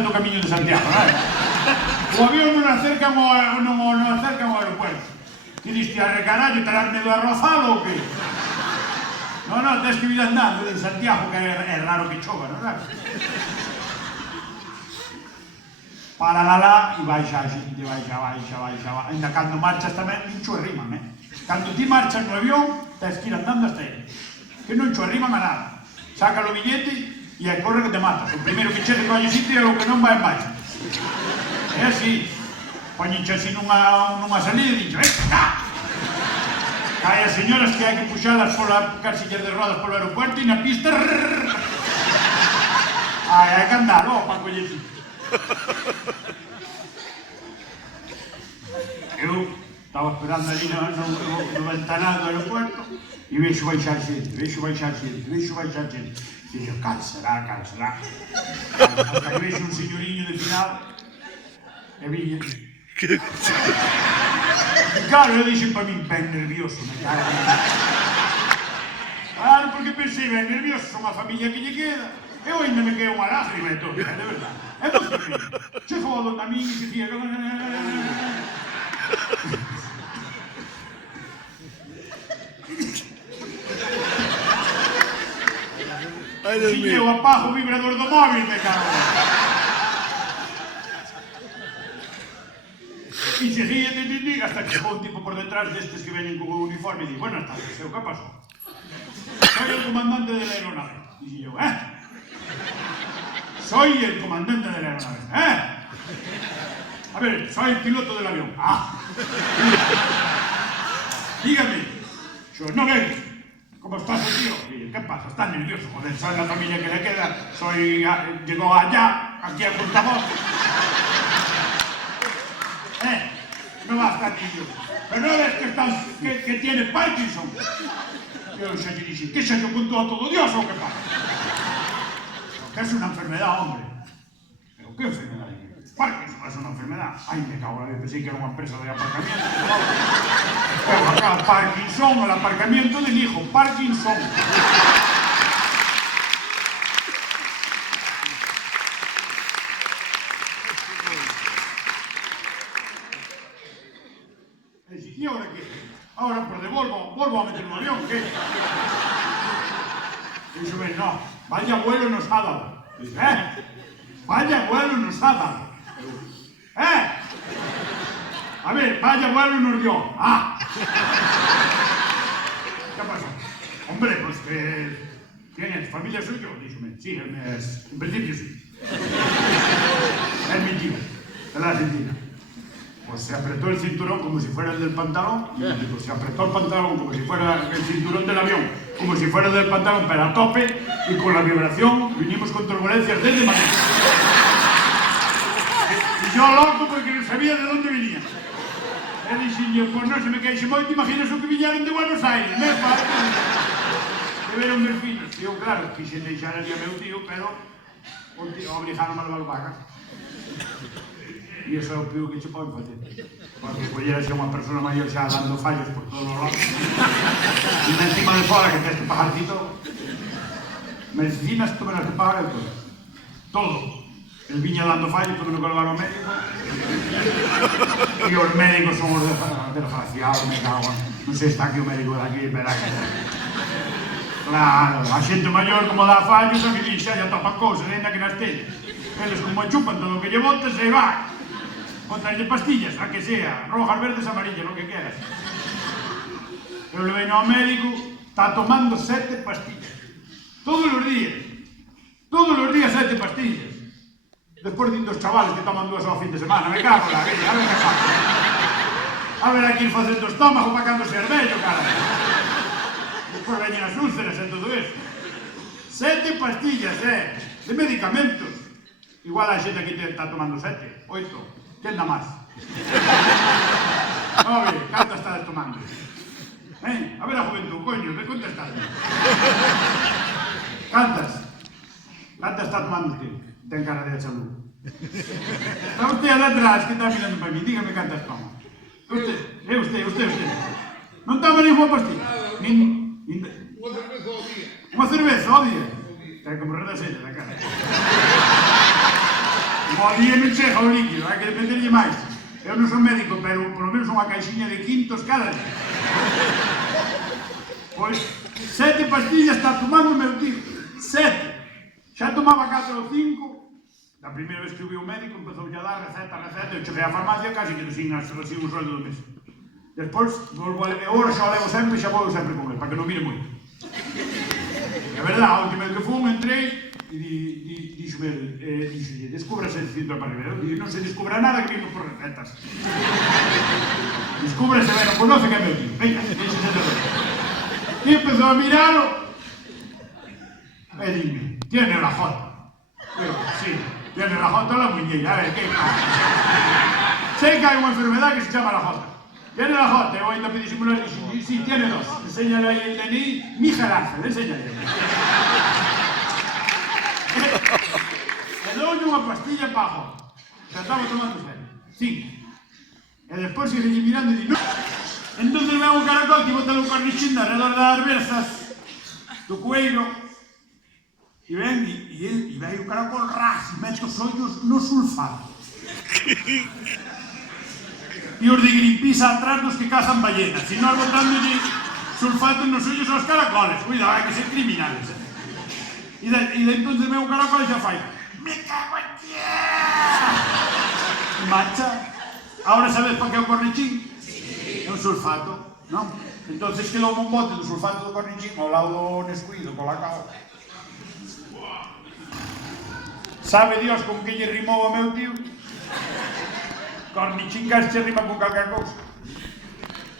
facendo o camiño de Santiago, non é? O avión non acercan ao aeropuerto. Que diste a recarallo, terás medo a rozalo ou que? Non, tens que vir andando de Santiago, que é raro que chova, non é? Para lá e baixa a xente, baixa. Ainda cando marchas tamén, non cho arriman, eh? Cando ti marchas no avión, tens que ir andando hasta aí. Que non cho arriman a nada. Saca o billete e aí corre que te matas. O primeiro que che recolle sitio é o que non vai en baixa. É así. Poñenche así nunha salida e dixo, Hai as señoras que hai que puxalas pola casillas de rodas polo aeropuerto e na pista... Hai que andar, para coller sitio. Eu estaba esperando ali no ventanal do aeropuerto e vexo baixar xente. Dixo, cal será. Hasta que vexo un señoriño de final e viña. Claro, eu dixen para min, ben nervioso, me cago. Claro, porque pensei, ben nervioso, son a familia que lle queda. Eu ainda me quedo unha lágrima e todo, de verdade. É moi pequeno. Chego ao donde a min e se fía... Si eu apago o vibrador do móvil, me cago. E seguía, hasta que chegou un tipo por detrás destes que veñen con o uniforme e di, buenas tardes, eu, que pasou? Soy el comandante de la aeronave. Dixi eu, Soy el comandante de la aeronave, A ver, soy el piloto del avión. Dígame, yo no veo. ¿Cómo estás, tío? ¿Qué pasa? ¿Estás nervioso? Joder, soy la familia que le queda. Llegó allá, aquí a portavoz. No va a estar nervioso. Pero no ves que tiene Parkinson. Yo ya te dije, ¿qué se yo con todo Dios o qué pasa? Que es una enfermedad, hombre. ¿Pero qué enfermedad? Parkinson es una enfermedad. Ay, me cago en la pensé que era una empresa de aparcamiento. Pero acá, Parkinson, el aparcamiento del hijo, Parkinson. ¿Y ahora qué? Ahora, pues vuelvo a meter un avión, ¿qué? Y yo me no, vaya vuelo nos ha dado. Vaya vuelo nos ha dado. A ver, vaya vuelo nos dio. ¿Qué pasa? Hombre, pues que... ¿Quién es? ¿Familia suya? Dígame. Sí, en principio sí. Es mi tío, de la Argentina. Pues se apretó el cinturón como si fuera el del pantalón, y pues se apretó el pantalón como si fuera el cinturón del avión, como si fuera el del pantalón, pero a tope, y con la vibración vinimos con turbulencias desde Madrid. Y yo loco porque no sabía de dónde venía. E dixen, pues no se me queixe moito, imaginas o que viñeron de Buenos Aires, me parece. Que veron meus filhos. Eu, claro, quixen deixar ali a meu tío, pero obligaron a levar vaca. E iso é o pior que che poden facer. Porque pollera ser unha persona maior xa dando fallos por todos os lados. E encima de fora que tens que pagar ti todo. Medicinas tú me las que pagar todo. Todo. El viña dando fallos, tú me lo que levar ao médico. E os médicos son os desgraciados, me cago. Non sei se está aquí o médico de aquí, pero aquí. Claro, a xente maior como dá fallos, a que dixe, xa topan cousas, ainda que nas teñen. Eles como chupan todo o que lle botes e vai. Botas de pastillas, a que sea, rojas, verdes, amarillas, lo que quieras. Pero le vengo ao médico, está tomando 7 pastillas. Todos los días 7 pastillas. Despois dos chavales que toman 2 ao fin de semana, me cago en la vida, a ver que pasa. A ver aquí facendo estómago para cando ser vello, cara. Despois veñen as úlceras e todo eso. 7 pastillas, de medicamentos. Igual a xente aquí está tomando 7, 8. ¿Quién da más? A ver, ¿cuántas estás tomando? A ver a juventud, coño, ¿qué contestas? ¿Cuántas? ¿Cuántas está tomando usted? Ten cara de salud. Está usted allá atrás, que está mirando para mí, dígame cuántas toma. Usted. ¿No toma ninguna pastilla? Una cerveza ao día. Está como redasella la cara. O día non chega o líquido, hai que dependerlle máis. Eu non son médico, pero polo menos unha caixinha de quintos cada día. Pois 7 pastillas está tomando meu tío. 7. Xa tomaba 4 ou 5. A primeira vez que vi o médico empezou a dar receta. Eu cheguei á farmacia casi que sin recibo o sueldo do mes. Despois, agora xa o levo sempre e xa vou sempre con ele, para que non mire moito. E a verdade, a última vez que fun, entrei e dixome, descúbrase el cinto para arriba. E non se descubra nada que vimos por recetas. Descúbrase, bueno, conoce que é meu tío. Venga, díxese todo. E empezou a miralo e dime, tiene la jota. Digo, sí, tiene la jota la muñeira. A ver, ¿qué pasa? Sei que hai unha enfermedad que se chama la jota. Tiene la jota, eu ainda pedí simular e dixo, sí, tiene 2. Enséñale aí el DNI, Miguel Ángel, enséñale. E doulle unha pastilla para a jota. Já estaba tomando serio. 5. E despois sigue mirando e di, no. Entón ven un caracol que bota un cornichín alrededor das berzas do cueiro e ven e vai o caracol ras e mete os ollos no sulfato e os de Greenpeace atrás dos que cazan ballenas e nós botándolle sulfato nos ollos aos caracoles. Cuidado, hai que ser criminales. E entón ven un caracol e xa fai me cago en tierra e marcha. Ahora sabes para que é o cornichín? É un sulfato, non? Entón quedou un bote do sulfato do cornichín ao lado do Nesquí, do Colacao. Sabe Dios con que lle rimou o meu tío? Cornichín casi che rima con calquer cousa.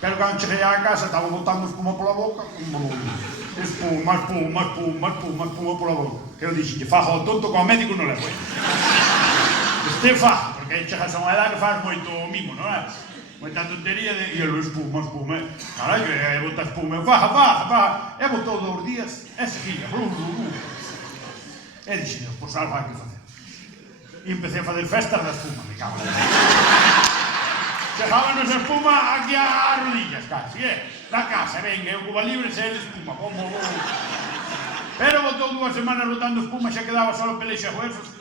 Pero cando cheguei á casa estaba botando espuma pola boca, espuma, espuma, espuma, espuma, espuma pola boca. Que eu dixi, fajo o tonto como médico non le foi. Este fajo, porque chegas a unha edad que faz moito mimo, non é? Moita tontería de... E ele espuma, espuma, carallo, e bota espuma, faja, e botou 2 días, e seguía, e dixi, pois algo hai que facer. E empecé a fazer festas da espuma, me cago en chegábanos a espuma aquí ás rodillas, casi, da casa, venga, eu cuba libre, se ele espuma, como... Pero botou 2 semanas botando espuma, xa quedaba solo peleixa huesos.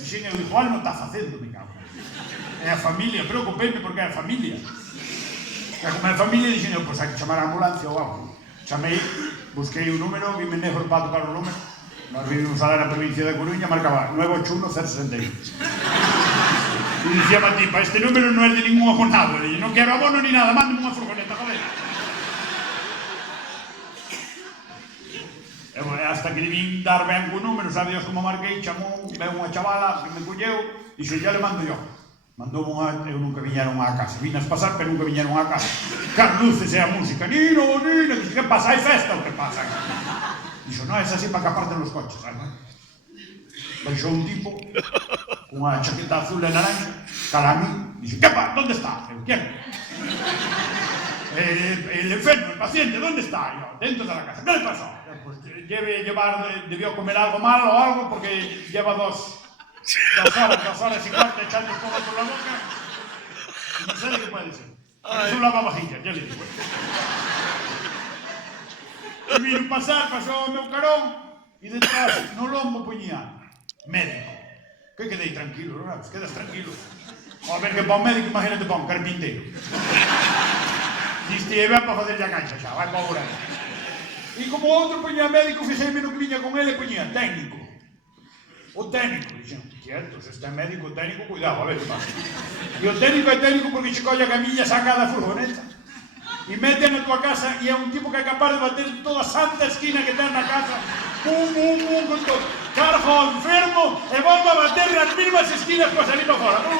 Dixen, eu igual non está facendo, me cago. É a familia, preocupeime porque é a familia. E como é a familia, dixen, pois hai que chamar a ambulancia ou algo. Chamei, busquei o número, vime negro para tocar o número. Nós vivimos a na provincia de Coruña, marcaba 981-061. E dicía a tipa, este número non é de ningún abonado. E non quero abono ni nada, mándeme unha furgoneta, joder. E bueno, hasta que vin dar ben co número, sabe Dios como marquei, chamou, veu unha chavala que me colleu, dixo, ya le mando yo. Mandou unha, eu nunca viñeron á casa, vinas pasar, pero nunca viñeron á casa. Cas luces e a música, nino, dixo, que pasa, hai festa ou que pasa? Dixo, non, é así para que aparten los coches, sabe? Baixou un tipo, unha chaqueta azul e naranja, cara a mí, dixo, que pa, ¿dónde está? Eu, ¿quién? El enfermo, el paciente, ¿dónde está? Yo, dentro de la casa, ¿qué le pasó? Pues debió comer algo malo o algo porque lleva 2 horas y cuarto echando el fuego por la boca. No sé de qué puede ser. Es un lavavajillas, ya le digo. E vino pasar, pasou o meu carón e detrás no lombo poñía médico. Que quedei tranquilo, non? Quedas tranquilo. A ver que pa un médico, imagínate pa un carpinteiro. Diste, e ven para facer a cancha xa, vai para o grande. E como outro poñía médico, fixeime no que viña con ele, poñía técnico. O técnico, dixen, quietos, este médico, técnico, cuidado, a ver que pasa. E o técnico é técnico porque che colla a camilla, saca da furgoneta e mete na tua casa e é un tipo que é capaz de bater toda a santa esquina que ten na casa, pum, con todo, cargo ao enfermo e volva a bater nas mismas esquinas para salir para fora, pum,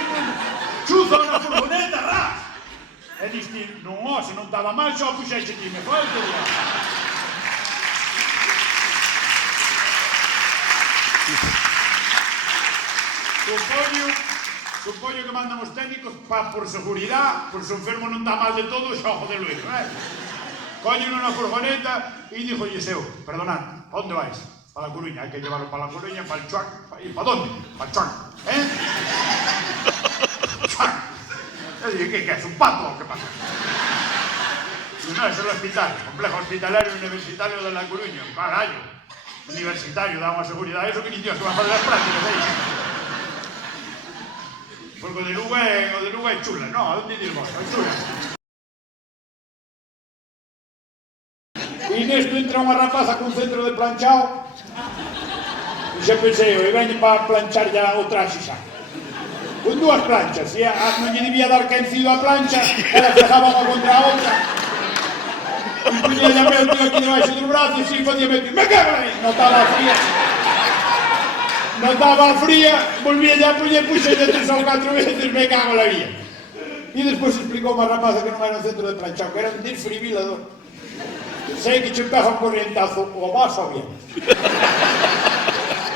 chuzo na furgoneta, ras! E diste, non, se non estaba mal, xo puxeixe aquí, me foi o que diga. Supoño que mandan os técnicos por seguridade, por se o enfermo non está mal de todo, xa ojo de luego, Coñen unha furgoneta e dixo eu, perdonad, pa onde vais? Para a Coruña, hai que llevarlo para a Coruña, para el Chuac, e para onde? Para el Chuac, Chuac. Eu dixo, que é? Un pato ou que pasa? Non, é o hospital, complejo hospitalario universitario de la Coruña, carallo. Universitario, dá unha seguridade, eso que ni Dios que va a fazer as prácticas aí. Porque o de Lugo é chula, non? A onde dir vos? É chula. E nesto entra unha rapaza cun centro de planchao e xa pensei, e veñe para planchar ya o traxe xa. Con dúas planchas, e non lle debía dar quencido a plancha, ela fijaba unha contra a outra. E puñía ya meu tío aquí debaixo do brazo e si podía meter, me cago aí! Notaba a fría, volvía ya a puñer, puxo ya 3 ou 4 veces, me cago la vía. E despois explicou unha rapaza que non era un centro de planchao, que era un desfibrilador. Sei que che pega un corrientazo, o vas ou bien.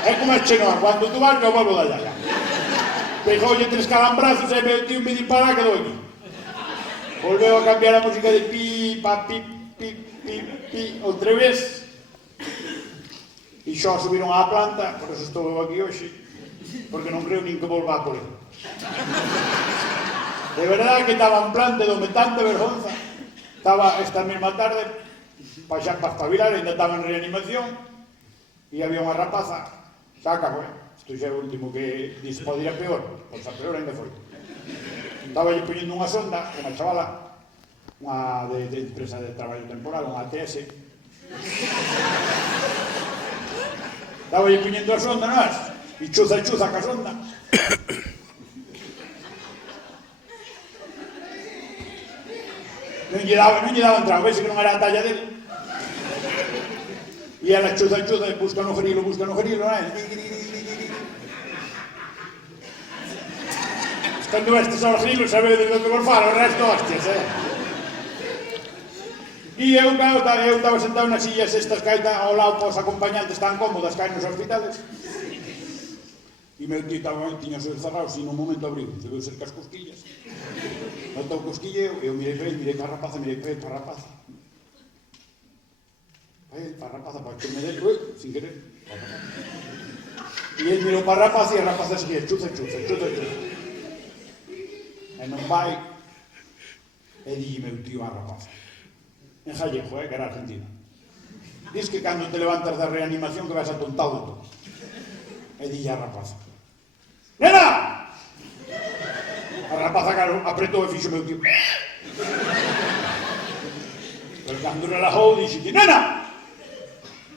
É como es chenoa, cando tú vas, eu volvo da llaga. Pegoulle 3 calambrazos e meu tío me dispara que doi. Volveu a cambiar a música de pi, pa, pi, pi, pi, pi, outra vez. E xo subiron á planta, por eso estou aquí hoxe, porque non creo nin que volva a por ele. De verdade que estaba en planta, dome tanta vergonza. Estaba esta mesma tarde, para espabilar, ainda estaba en reanimación, e había unha rapaza, saca, isto xa é o último que disse, pode ir a peor, pois a peor ainda foi. Estaba lle poñendo unha sonda, unha chavala, unha de empresa de traballo temporal, unha ATS. Estaba lle poñendo a sonda, non? E chuza ca sonda. Non lle daba entrado, vese que non era a talla dele. E ela chuza, busca no gerilo, non é? Cando estes ao gerilo sabedes do que vos falo, o resto hostias, E eu estaba sentado nas sillas estas que hai ao lado para os acompañantes tan cómodas que hai nos hospitales. E meu tío tiña os ollos cerrados e nun momento abriu, debeu ser cas cosquillas. Notou cosquilleo, eu mirei para a rapaza, para que me dé, sin querer. E ele mirou para a rapaza e a rapaza seguía, chuza. E non vai, e di meu tío a rapaza. En Jallejo, que era argentino. Diz que cando te levantas da reanimación que vas atontado de todo. E di a rapaza. Nena! A rapaza apretou e fixo meu tío. Pero cando relajou, dixo, nena!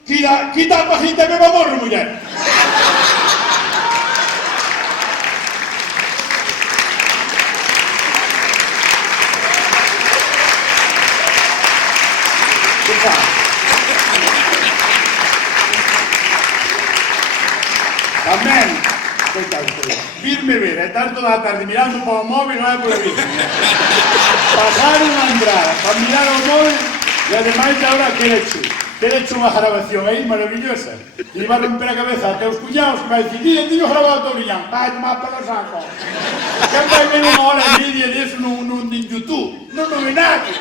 Quita a pajita que va a morrer, muller! Que fa? Tamén, virme ver, e estar toda a tarde mirando para o móvil non é por a vida. Pasar unha entrada para mirar o móvil e ademais agora quereche unha grabación aí maravillosa. E iba a romper a cabeza até os cuñados que vai dicir, teño grabado todo o liñán. Vai tomar pelo saco. Que vai ver unha hora e media disso nun YouTube. Non ve nadie.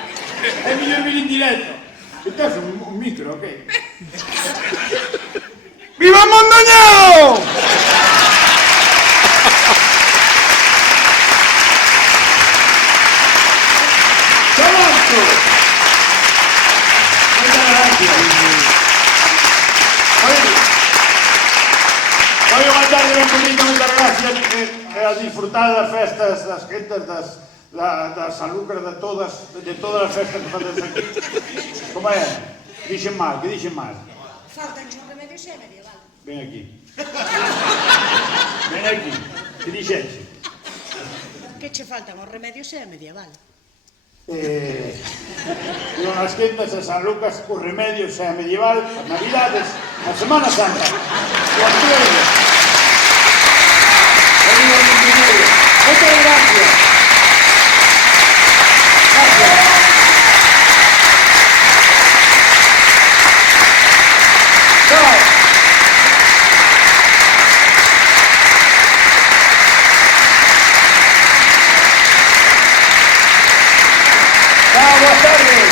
É mellor vir en directo. Estás un micro, ok? ¡Viva Mondoñedo! ¡Chalanzo! Muchas gracias. Hoy unha tarde ben bonita, muchas gracias. A disfrutar das festas, das gentes, das Sanlúcar, de todas as festas que facemos aquí. Como é? Dixen mal, que dixen mal? Faltan os remedios e medieval. Ven aquí. Ven aquí. Que dixenxe? Que che faltan os remedios e medieval. Digo, nas quentas a San Lucas, os remedios e a medieval, as Navidades, a Semana Santa. Os Reyes. Muchas gracias. Gracias. Buenas tardes.